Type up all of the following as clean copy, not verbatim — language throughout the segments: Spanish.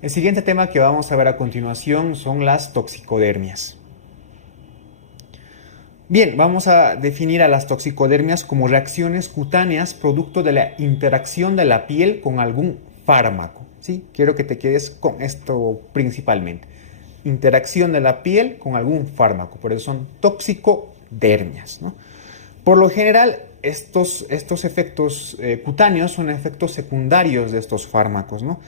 El siguiente tema que vamos a ver a continuación son las toxicodermias. Bien, vamos a definir a las toxicodermias como reacciones cutáneas producto de la interacción de la piel con algún fármaco. ¿Sí? Quiero que te quedes con esto principalmente. Interacción de la piel con algún fármaco, por eso son toxicodermias, ¿no? Por lo general, estos efectos cutáneos son efectos secundarios de estos fármacos, ¿no?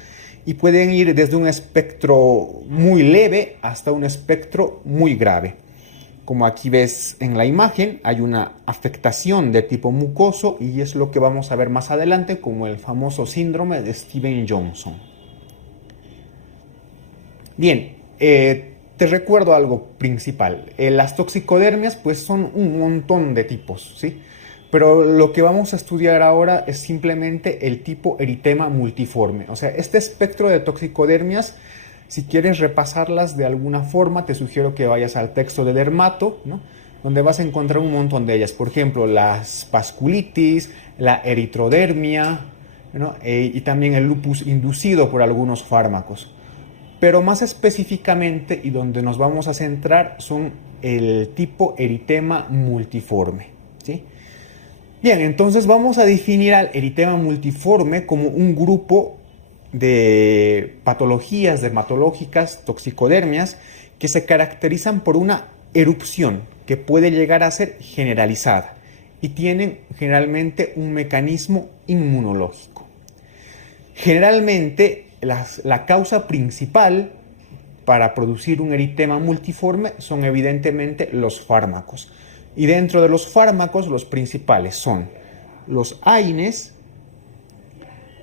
Y pueden ir desde un espectro muy leve hasta un espectro muy grave. Como aquí ves en la imagen, hay una afectación de tipo mucoso y es lo que vamos a ver más adelante como el famoso síndrome de Stevens-Johnson. Bien, te recuerdo algo principal. Las toxicodermias pues son un montón de tipos, ¿sí? Pero lo que vamos a estudiar ahora es simplemente el tipo eritema multiforme. O sea, este espectro de toxicodermias, si quieres repasarlas de alguna forma, te sugiero que vayas al texto de Dermato, ¿no? Donde vas a encontrar un montón de ellas. Por ejemplo, las vasculitis, la eritrodermia, ¿no? Y también el lupus inducido por algunos fármacos. Pero más específicamente, y donde nos vamos a centrar, son el tipo eritema multiforme, ¿sí? Bien, entonces vamos a definir al eritema multiforme como un grupo de patologías dermatológicas, toxicodermias, que se caracterizan por una erupción que puede llegar a ser generalizada y tienen generalmente un mecanismo inmunológico. Generalmente la causa principal para producir un eritema multiforme son evidentemente los fármacos. Y dentro de los fármacos, los principales son los AINES,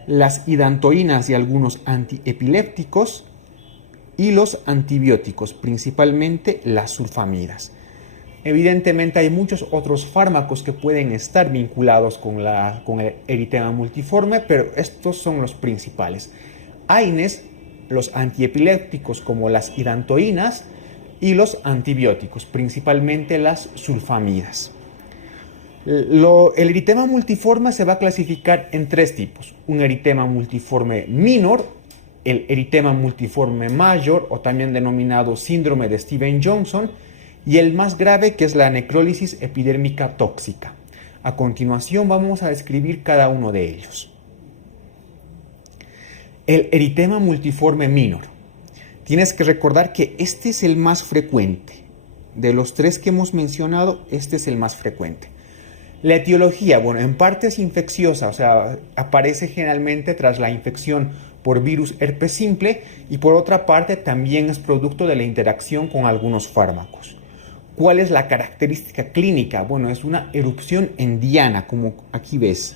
las hidantoínas y algunos antiepilépticos y los antibióticos, principalmente las sulfamidas. Evidentemente hay muchos otros fármacos que pueden estar vinculados con el eritema multiforme, pero estos son los principales. AINES, los antiepilépticos como las hidantoínas, y los antibióticos, principalmente las sulfamidas. El eritema multiforme se va a clasificar en tres tipos: un eritema multiforme minor, el eritema multiforme mayor o también denominado síndrome de Stevens-Johnson, y el más grave, que es la necrólisis epidérmica tóxica. A continuación vamos a describir cada uno de ellos. El eritema multiforme minor. Tienes que recordar que este es el más frecuente. De los tres que hemos mencionado, este es el más frecuente. La etiología, bueno, en parte es infecciosa, o sea, aparece generalmente tras la infección por virus herpes simple, y por otra parte también es producto de la interacción con algunos fármacos. ¿Cuál es la característica clínica? Bueno, es una erupción en diana, como aquí ves,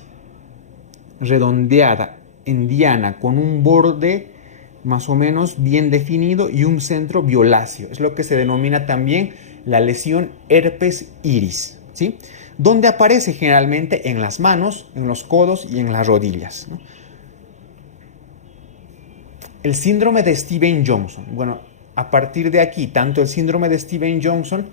redondeada, en diana, con un borde más o menos bien definido y un centro violáceo. Es lo que se denomina también la lesión herpes iris, ¿sí? Donde aparece generalmente en las manos, en los codos y en las rodillas, ¿no? El síndrome de Stevens-Johnson. Bueno, a partir de aquí, tanto el síndrome de Stevens-Johnson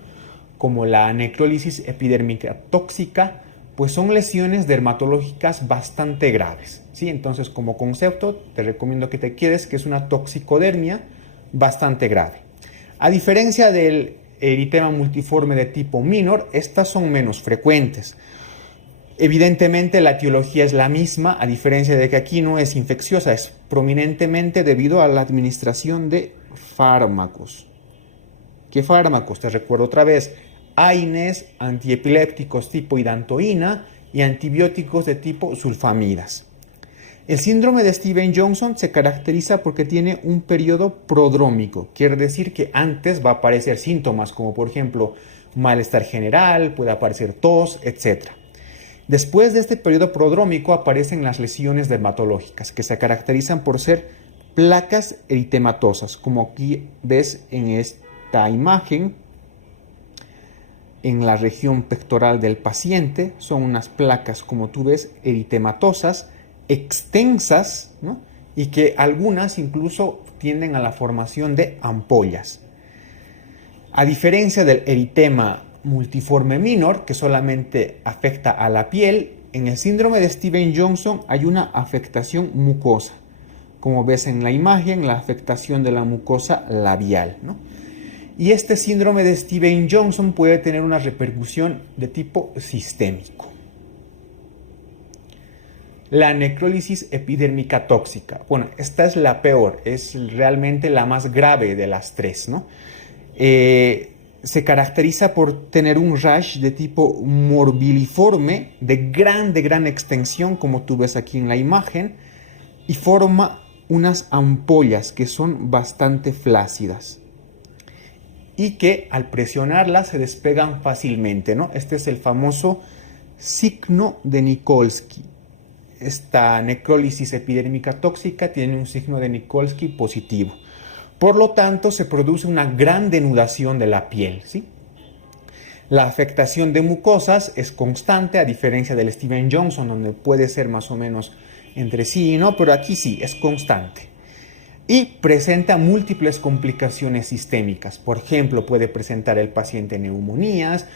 como la necrólisis epidérmica tóxica, pues son lesiones dermatológicas bastante graves, ¿sí? Entonces, como concepto, te recomiendo que te quedes que es una toxicodermia bastante grave. A diferencia del eritema multiforme de tipo minor, estas son menos frecuentes. Evidentemente, la etiología es la misma, a diferencia de que aquí no es infecciosa, es prominentemente debido a la administración de fármacos. ¿Qué fármacos? Te recuerdo otra vez: AINES, antiepilépticos tipo hidantoína y antibióticos de tipo sulfamidas. El síndrome de Stevens-Johnson se caracteriza porque tiene un periodo prodrómico, quiere decir que antes va a aparecer síntomas como por ejemplo malestar general, puede aparecer tos, etc. Después de este periodo prodrómico aparecen las lesiones dermatológicas, que se caracterizan por ser placas eritematosas, como aquí ves en esta imagen. En la región pectoral del paciente son unas placas, como tú ves, eritematosas, extensas, ¿no? Y que algunas incluso tienden a la formación de ampollas. A diferencia del eritema multiforme minor, que solamente afecta a la piel, en el síndrome de Stevens-Johnson hay una afectación mucosa, como ves en la imagen, la afectación de la mucosa labial, ¿no? Y este síndrome de Stevens-Johnson puede tener una repercusión de tipo sistémico. La necrólisis epidérmica tóxica. Bueno, esta es la peor, es realmente la más grave de las tres, ¿no? Se caracteriza por tener un rash de tipo morbiliforme, de gran extensión, como tú ves aquí en la imagen, y forma unas ampollas que son bastante flácidas y que al presionarlas se despegan fácilmente, ¿no? Este es el famoso signo de Nikolsky. Esta necrólisis epidérmica tóxica tiene un signo de Nikolsky positivo. Por lo tanto, se produce una gran denudación de la piel, ¿sí? La afectación de mucosas es constante, a diferencia del Stevens-Johnson, donde puede ser más o menos entre sí y no, pero aquí sí, es constante. Y presenta múltiples complicaciones sistémicas. Por ejemplo, puede presentar el paciente neumonías.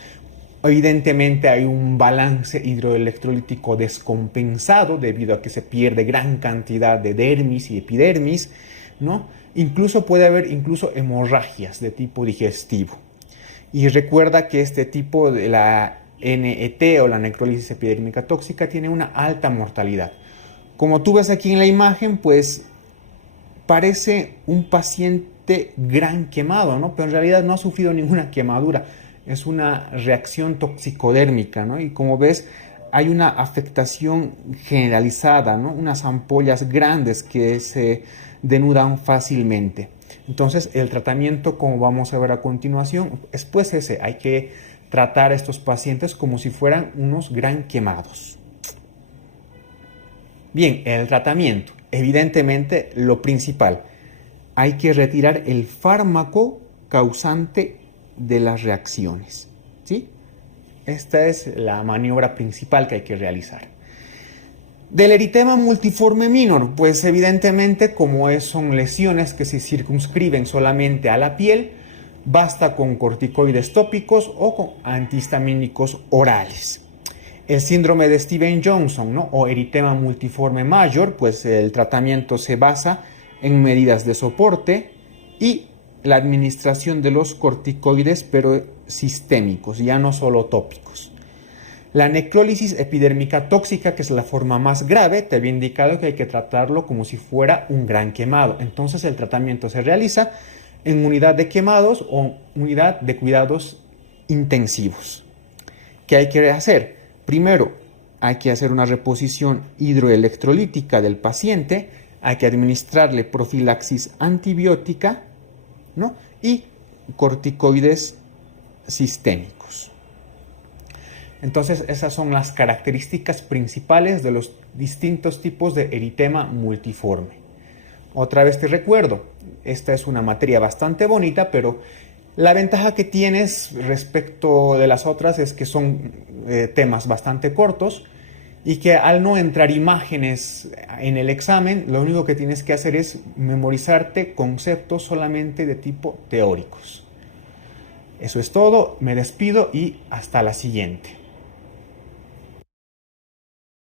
Evidentemente hay un balance hidroelectrolítico descompensado debido a que se pierde gran cantidad de dermis y epidermis, ¿no? Incluso puede haber hemorragias de tipo digestivo. Y recuerda que este tipo de la NET o la necrólisis epidérmica tóxica tiene una alta mortalidad. Como tú ves aquí en la imagen, pues parece un paciente gran quemado, ¿no? Pero en realidad no ha sufrido ninguna quemadura. Es una reacción toxicodérmica, ¿no? Y como ves, hay una afectación generalizada, ¿no? Unas ampollas grandes que se denudan fácilmente. Entonces, el tratamiento, como vamos a ver a continuación, es pues ese. Hay que tratar a estos pacientes como si fueran unos gran quemados. Bien, el tratamiento. Evidentemente, lo principal. Hay que retirar el fármaco causante de las reacciones, ¿sí? Esta es la maniobra principal que hay que realizar. Del eritema multiforme minor, pues evidentemente como son lesiones que se circunscriben solamente a la piel, basta con corticoides tópicos o con antihistamínicos orales. El síndrome de Stevens-Johnson, ¿no? O eritema multiforme mayor, pues el tratamiento se basa en medidas de soporte y la administración de los corticoides, pero sistémicos, ya no solo tópicos. La necrólisis epidérmica tóxica, que es la forma más grave, te había indicado que hay que tratarlo como si fuera un gran quemado. Entonces el tratamiento se realiza en unidad de quemados o unidad de cuidados intensivos. ¿Qué hay que hacer? Primero, hay que hacer una reposición hidroelectrolítica del paciente, hay que administrarle profilaxis antibiótica, ¿no? Y corticoides sistémicos. Entonces, esas son las características principales de los distintos tipos de eritema multiforme. Otra vez te recuerdo, esta es una materia bastante bonita, pero la ventaja que tienes respecto de las otras es que son temas bastante cortos y que al no entrar imágenes en el examen, lo único que tienes que hacer es memorizarte conceptos solamente de tipo teóricos. Eso es todo, me despido y hasta la siguiente.